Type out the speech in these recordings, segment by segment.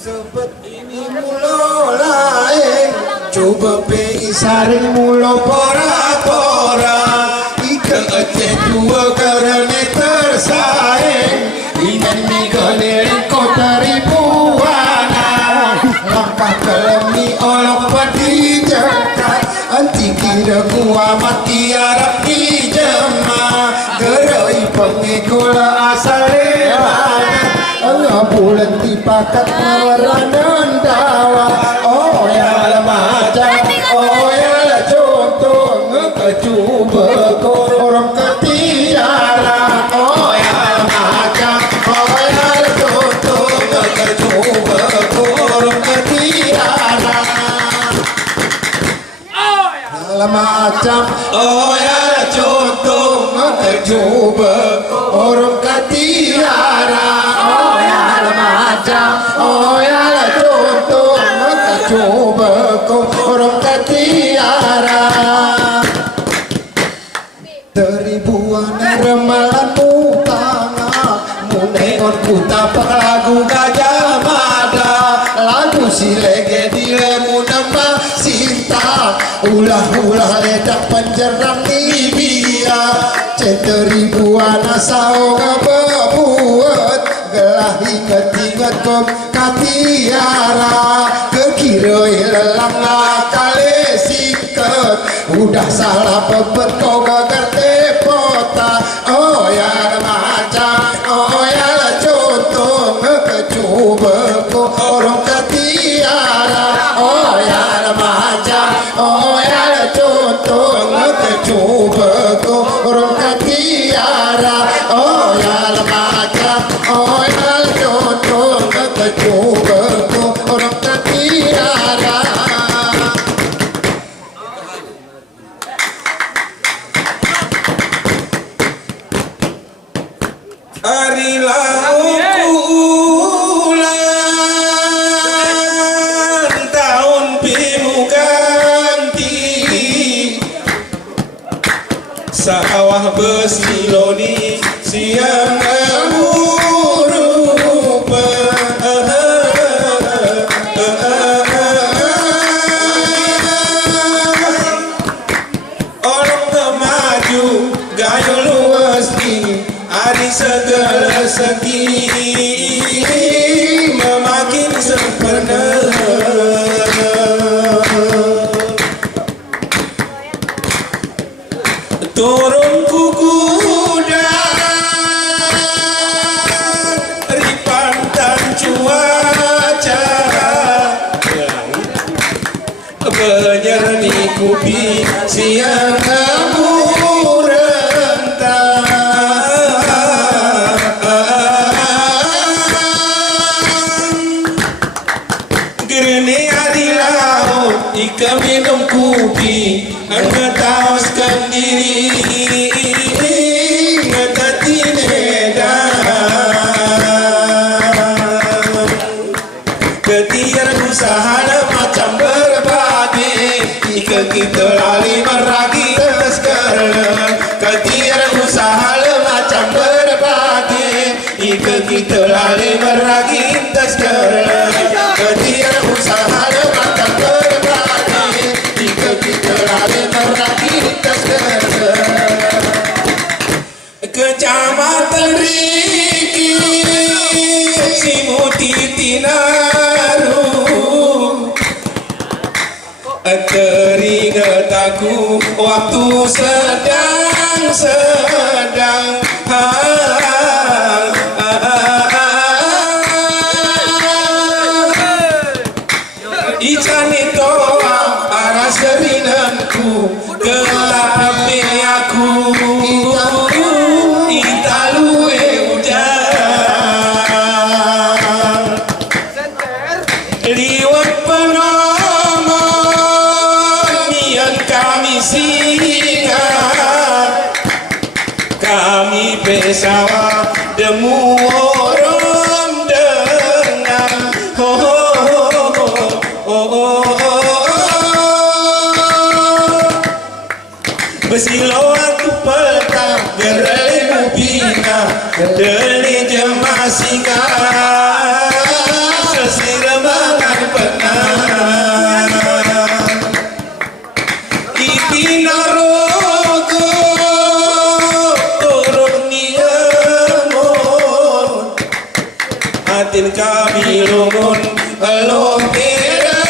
Seperti ini mulo lae coba pe isaring mulo pora-pora ika ace dua karena tersaing ini galeri kota ribuana langkah kelemi olok padi jekat anti kira gua mati arab di jema gerai pengikula asal bulan dipakat mawaranan dawa oh ya macam oh ya contoh ngekecuba korong ketiara oh ya macam oh ya contoh ngekecuba korong ketiara oh ya macam oh ya contoh ngekecuba korong ketiara oh ya la contoh maka coba kau orang ketiara teribuan remalan mutanga munengon kutapak lagu Gajah Mada lagu si lege dilemu nama Sinta ulah-ulah ledak penjerang Libya teribuan asau ngebebuat gelah inget-inget kom katiara kekiroi lelang kali siket udah salah pepet kau ngerti pota oh ya macam oh ya contoh ngekecuba kau orang katiara oh ya macam oh ya contoh ngekecuba kau orang katiara oh ya macam oh ya contoh ngekecuba kau orang katiara hari laukulan tahun pimu ganti sawah besiloni siang rupa orang kemaju gaya luas ini hari segala segi memakin sempurna turun kuda ripantang cuaca benyerni kupi siang kamu ika minum kopi ngetaskan diri ngetati nedan ketiar usaha macam berbagi ika kita lali meragi sekarang ketiar usaha macam berbagi ika kita lali meragi sekarang ketiar usaha macam Kecamatan Riki Simuti Tinaru teringat aku waktu sedang Icani toa aras kerinanku gelap aku italue udah liwat penomor nian kami singgah kami pesawa demu orang dengar Besilo aku petang geremu bina Deli jemah singa Sesira batin kami lumun belum tidak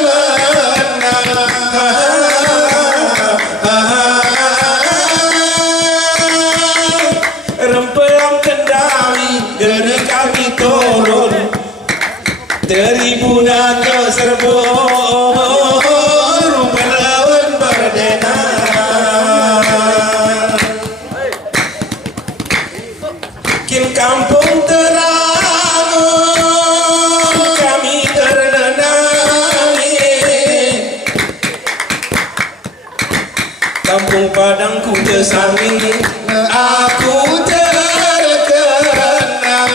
menang. Rempelam kendali dari kami turun Teribunan ke serbu Pahlawan berdena. Kin kampung terang kami terdenangi, kampung Padangku tersangi, aku terkenang.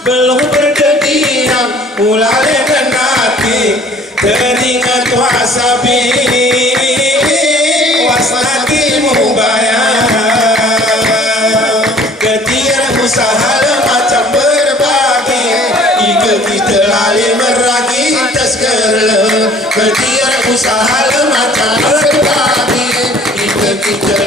Belum berdediam mulai menati, teringat wasabi wasnatimu bayang. Ketir usaha macam berbagi, ika kita lali meragi teskele. Ketir usaha macam berbagi, ika kita